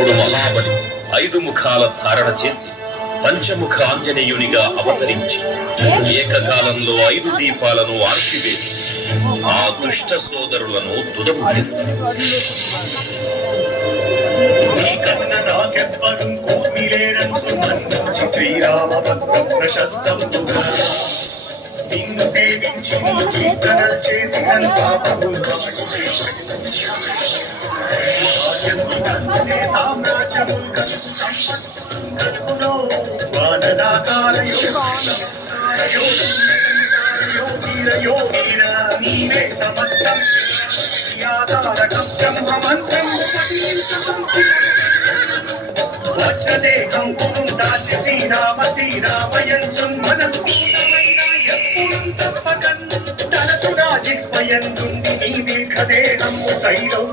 అప్పుడు మహాబలి ఐదు ముఖాల ధారణ చేసి పంచముఖ ఆంజనేయునిగా అవతరించి ఏకకాలంలో ఐదు దీపాలను ఆర్పివేసి ఆ దుష్ట సోదరులను నిన్ను సేవించి నీ కీర్తనలు చేసి వాడులే. వజ్రదేహం కుటుంబాచి శ్రీరామ శ్రీరామయంచుం మనం ఎప్పుడు తప్పకం తనకు రాజిత్వయందుండి నీ దీర్ఘదేహం తైరౌ